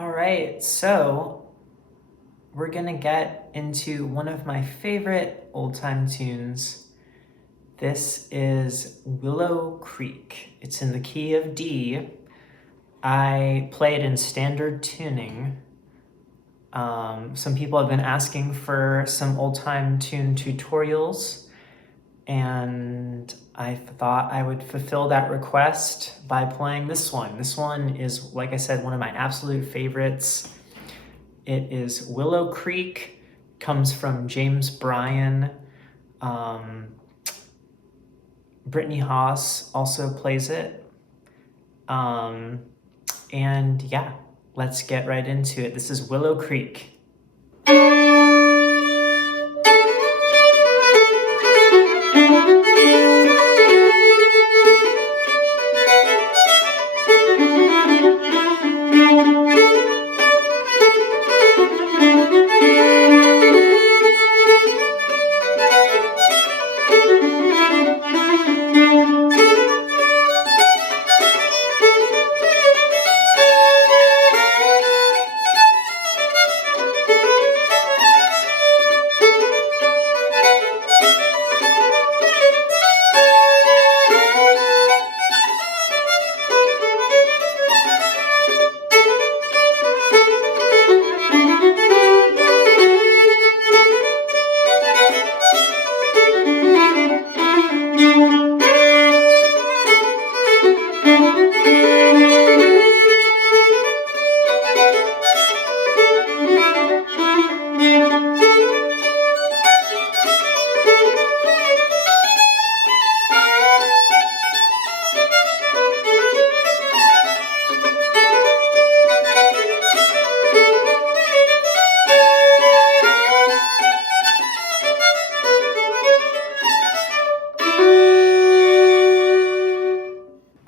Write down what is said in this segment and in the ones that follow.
All right, so we're gonna get into one of my favorite old-time tunes. This is Willow Creek. It's in the key of D. I play it in standard tuning. Some people have been asking for some old-time tune tutorials, and I thought I would fulfill that request by playing this one. This one is, like I said, one of my absolute favorites. It is Willow Creek, comes from James Bryan. Brittany Haas also plays it. And yeah, let's get right into it. This is Willow Creek.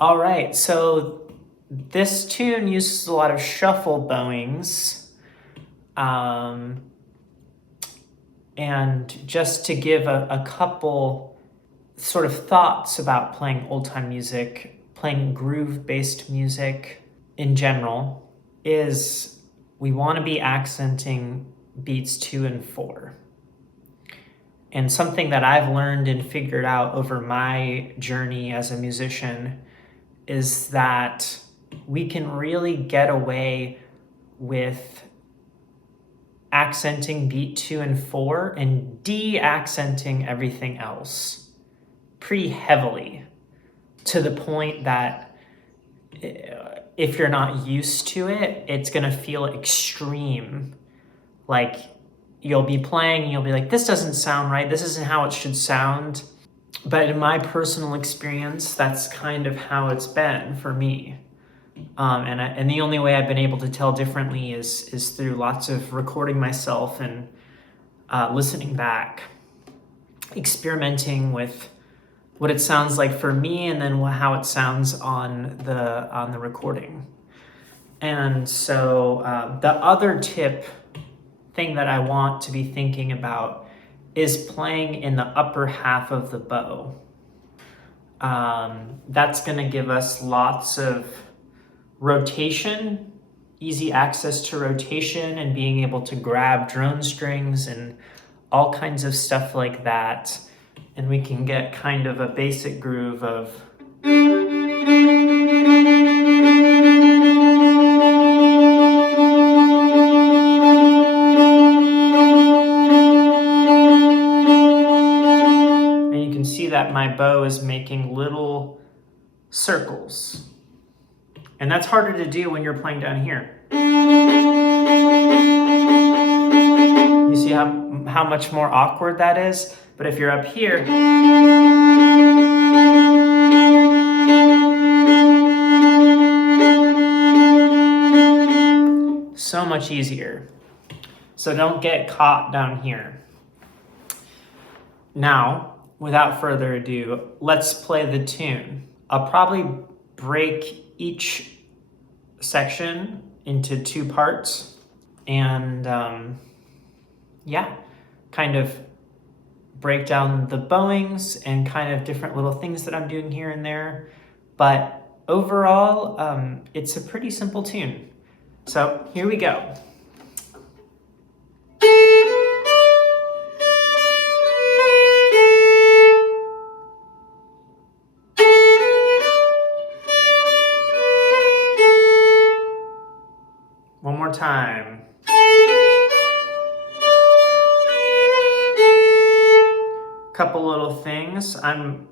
All right, so this tune uses a lot of shuffle bowings. And just to give a couple sort of thoughts about playing old-time music, playing groove-based music in general, is we want to be accenting beats 2 and 4. And something that I've learned and figured out over my journey as a musician is that we can really get away with accenting beat 2 and 4 and de-accenting everything else pretty heavily, to the point that if you're not used to it, it's gonna feel extreme. Like you'll be playing and you'll be like, this doesn't sound right, this isn't how it should sound. But in my personal experience, that's kind of how it's been for me. And the only way I've been able to tell differently is through lots of recording myself and listening back, experimenting with what it sounds like for me, and then how it sounds on the recording. And so the other thing that I want to be thinking about is playing in the upper half of the bow. That's going to give us lots of rotation, easy access to rotation, and being able to grab drone strings and all kinds of stuff like that. And we can get kind of a basic groove of that my bow is making little circles. And that's harder to do when you're playing down here. You see how much more awkward that is? But if you're up here, so much easier. So don't get caught down here. Now, without further ado, let's play the tune. I'll probably break each section into 2 parts and kind of break down the bowings and kind of different little things that I'm doing here and there. But overall, it's a pretty simple tune. So here we go. One more time. Couple little things. I'm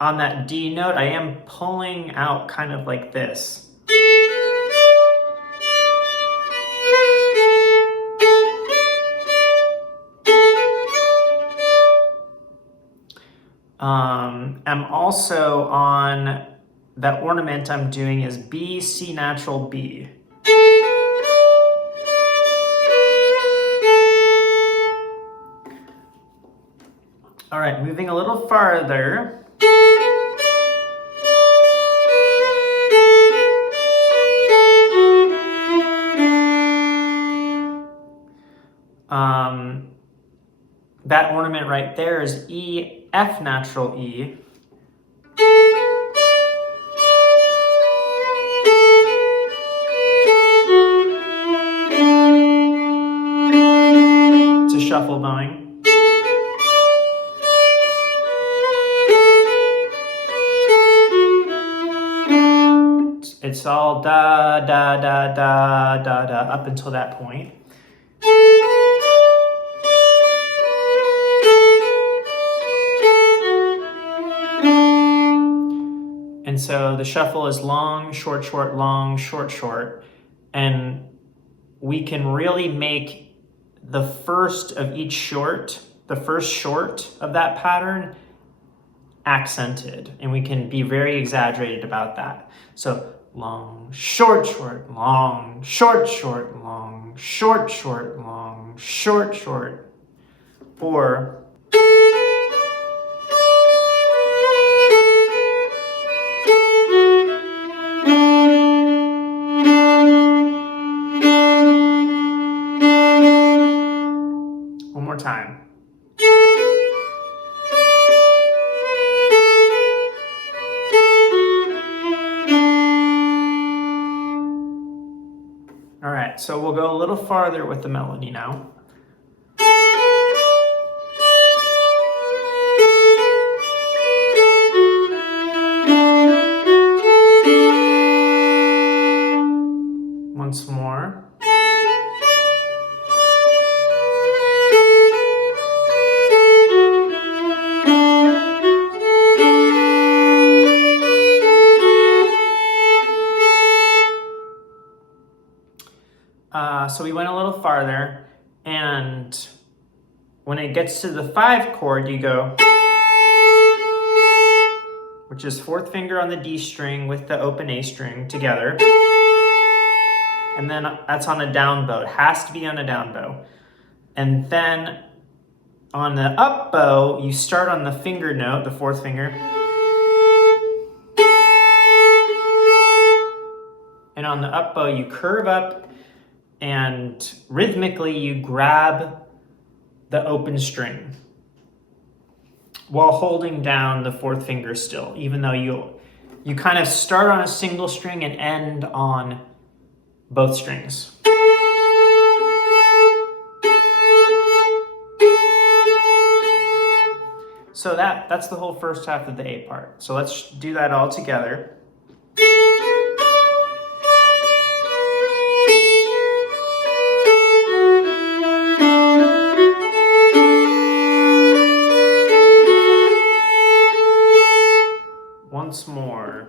on that D note, I am pulling out kind of like this. I'm also on that ornament I'm doing is B, C natural, B. All right, moving a little farther. That ornament right there is E, F natural, E. It's a shuffle bowing. It's all da, da, da, da, da, da, up until that point. And so the shuffle is long, short, short, long, short, short. And we can really make the first of each short, the first short of that pattern, accented. And we can be very exaggerated about that. So long, short, short, long, short, short, long, short, short, long, short, short. Or one more time. All right, so we'll go a little farther with the melody now. Once more. So we went a little farther, and when it gets to the 5 chord, you go, which is 4th finger on the D string with the open A string together. And then that's on a down bow. It has to be on a down bow. And then on the up bow, you start on the finger note, the 4th finger. And on the up bow, you curve up and rhythmically you grab the open string while holding down the 4th finger still, even though you kind of start on a single string and end on both strings. So that's the whole first half of the A part. So let's do that all together. Once more.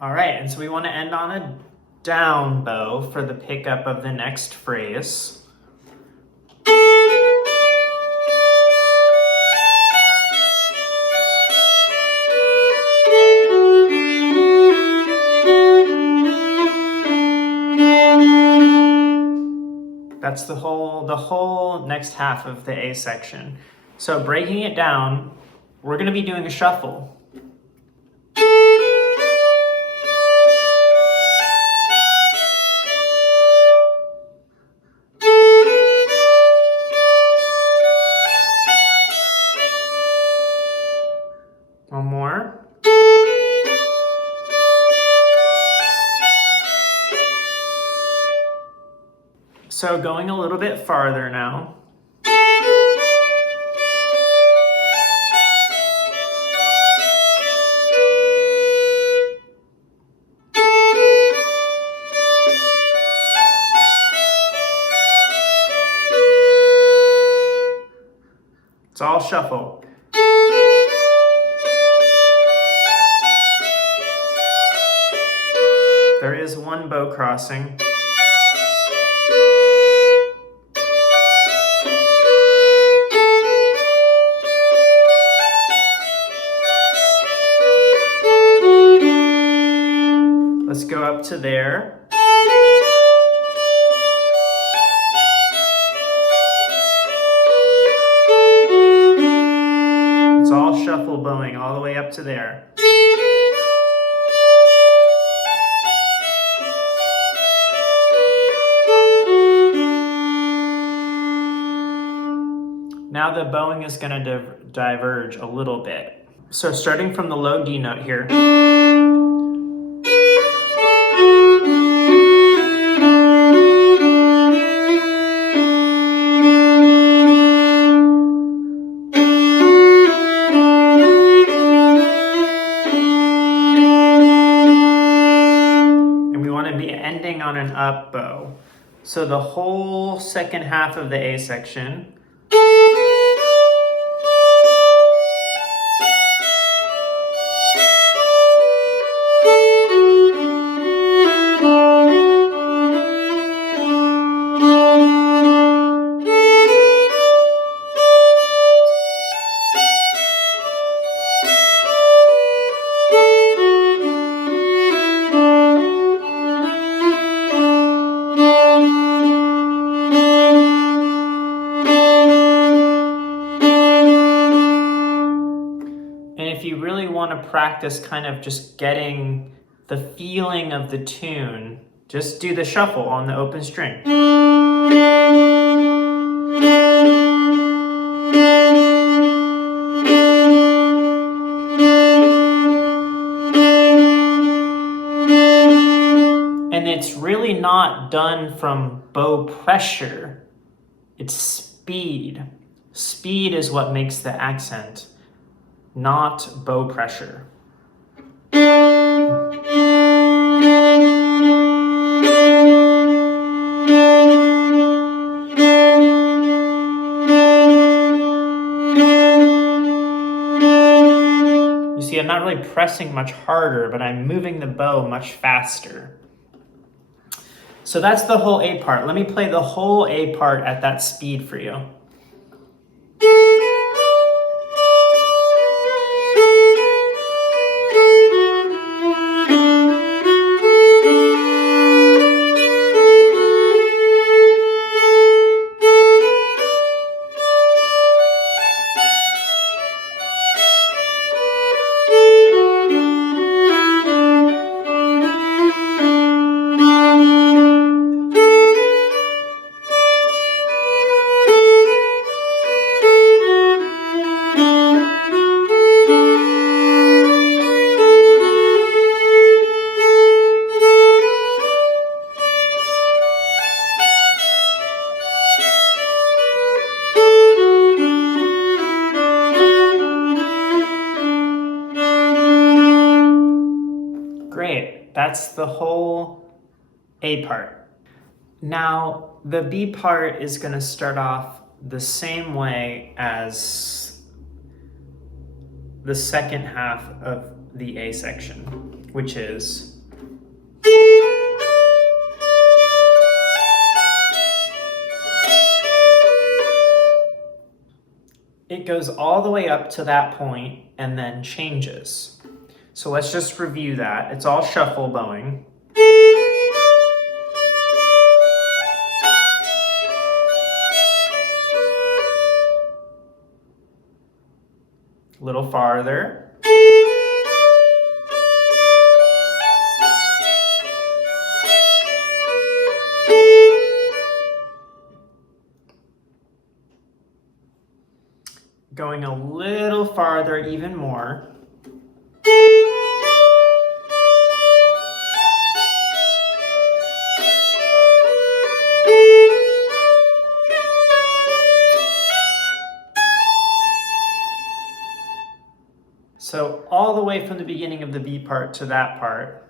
All right, and so we want to end on a down bow for the pickup of the next phrase. That's the whole next half of the A section. So breaking it down, we're going to be doing a shuffle. So going a little bit farther now. It's all shuffle. There is one bow crossing. Let's go up to there. It's all shuffle bowing all the way up to there. Now the bowing is going to diverge a little bit. So starting from the low D note here. And we want to be ending on an up bow. So the whole second half of the A section. If you really want to practice kind of just getting the feeling of the tune, just do the shuffle on the open string. And it's really not done from bow pressure, it's speed. Speed is what makes the accent, not bow pressure. You see, I'm not really pressing much harder, but I'm moving the bow much faster. So that's the whole A part. Let me play the whole A part at that speed for you. Great, that's the whole A part. Now, the B part is going to start off the same way as the second half of the A section, which is it goes all the way up to that point and then changes. So let's just review that. It's all shuffle bowing. A little farther. Going a little farther, even more. So all the way from the beginning of the B part to that part.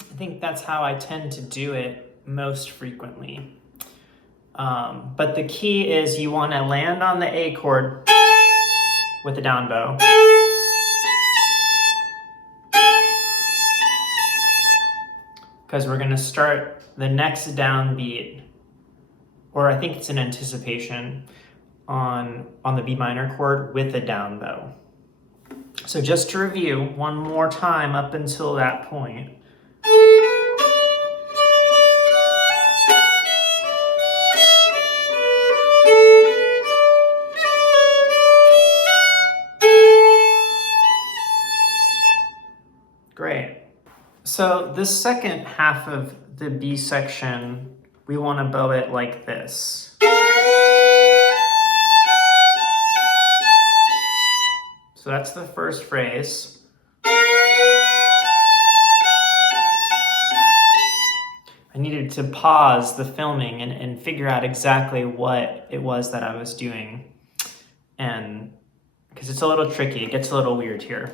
I think that's how I tend to do it most frequently. But the key is you want to land on the A chord with a down bow. Because we're going to start the next downbeat, or I think it's an anticipation, on the B minor chord with a down bow. So just to review one more time up until that point. Great. So the second half of the B section, we want to bow it like this. So that's the first phrase. I needed to pause the filming and figure out exactly what it was that I was doing. And because it's a little tricky, it gets a little weird here.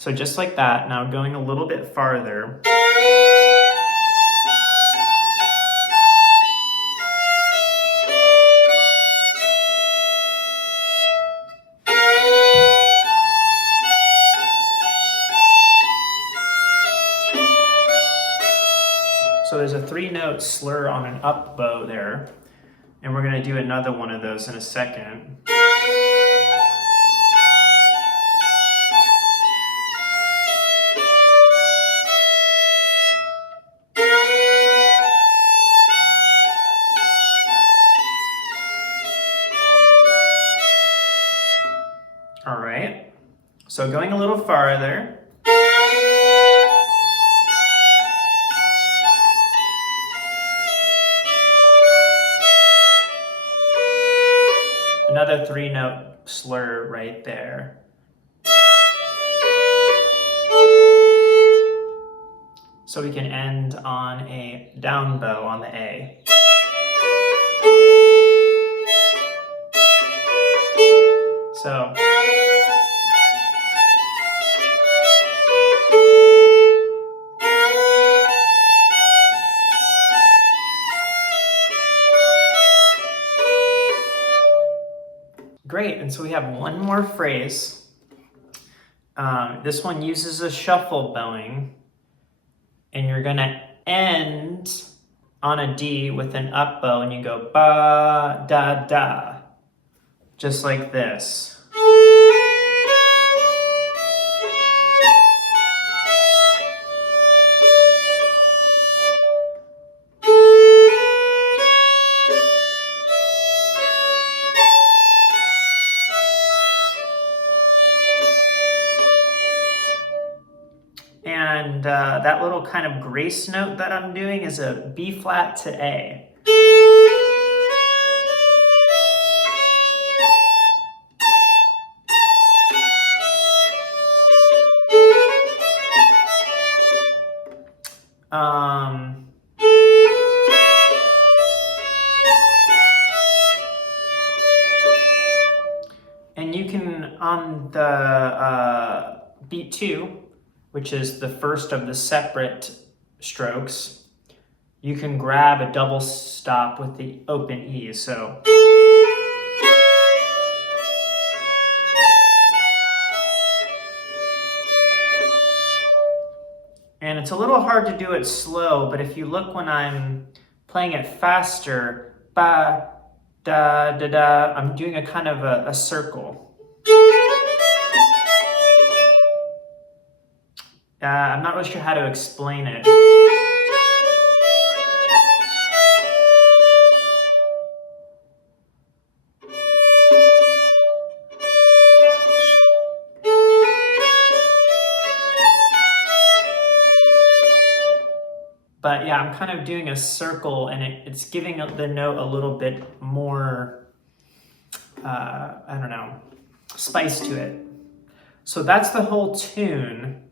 So just like that, now going a little bit farther. So there's a 3-note slur on an up bow there, and we're going to do another one of those in a second. All right, so going a little farther. Another 3-note slur right there. So we can end on a down bow on the A. So great, and so we have one more phrase. This one uses a shuffle bowing, and you're gonna end on a D with an up bow, and you go ba da da, just like this. And that little kind of grace note that I'm doing is a B flat to A. And you can, on the beat 2, which is the first of the separate strokes, you can grab a double stop with the open E. So and it's a little hard to do it slow, but if you look when I'm playing it faster, ba da da da, I'm doing a kind of a circle. I'm not really sure how to explain it. But yeah, I'm kind of doing a circle, and it's giving the note a little bit more, I don't know, spice to it. So that's the whole tune.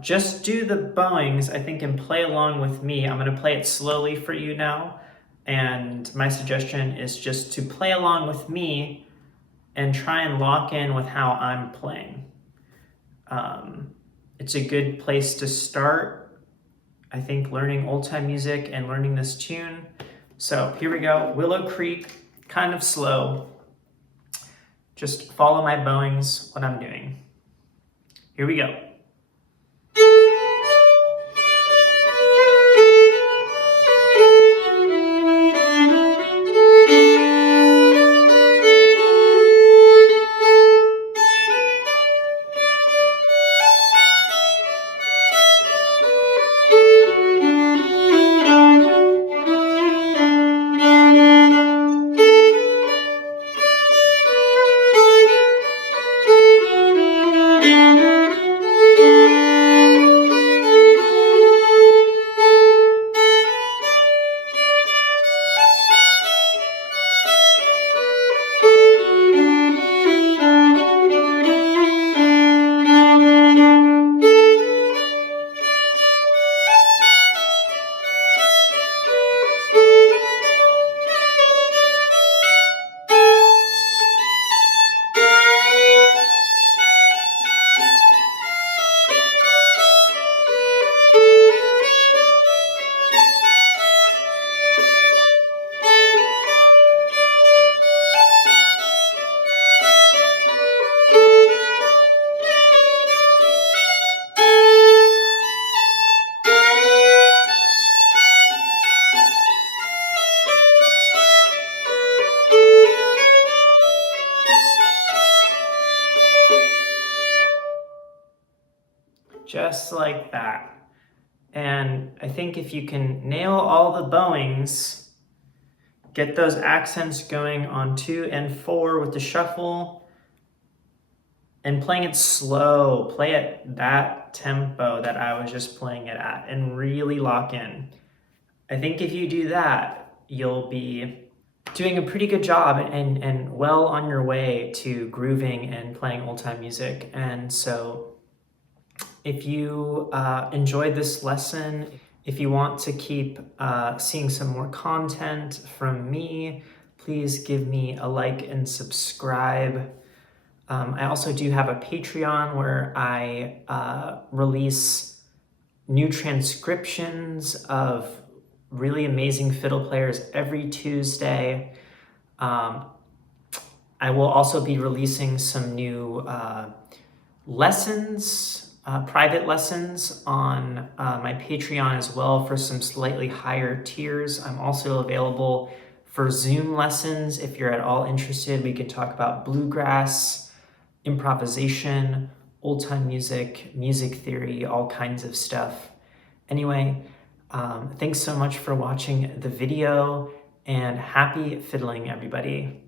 Just do the bowings, I think, and play along with me. I'm gonna play it slowly for you now. And my suggestion is just to play along with me and try and lock in with how I'm playing. It's a good place to start, I think, learning old time music and learning this tune. So here we go, Willow Creek, kind of slow. Just follow my bowings, what I'm doing. Here we go. Just like that. And I think if you can nail all the bowings, get those accents going on 2 and 4 with the shuffle, and playing it slow, play at that tempo that I was just playing it at, and really lock in. I think if you do that, you'll be doing a pretty good job and well on your way to grooving and playing old time music. And so if you enjoyed this lesson, if you want to keep seeing some more content from me, please give me a like and subscribe. I also do have a Patreon where I release new transcriptions of really amazing fiddle players every Tuesday. I will also be releasing some new lessons, private lessons on my Patreon as well for some slightly higher tiers. I'm also available for Zoom lessons. If you're at all interested, we can talk about bluegrass, improvisation, old time music, music theory, all kinds of stuff. Anyway, thanks so much for watching the video, and happy fiddling, everybody.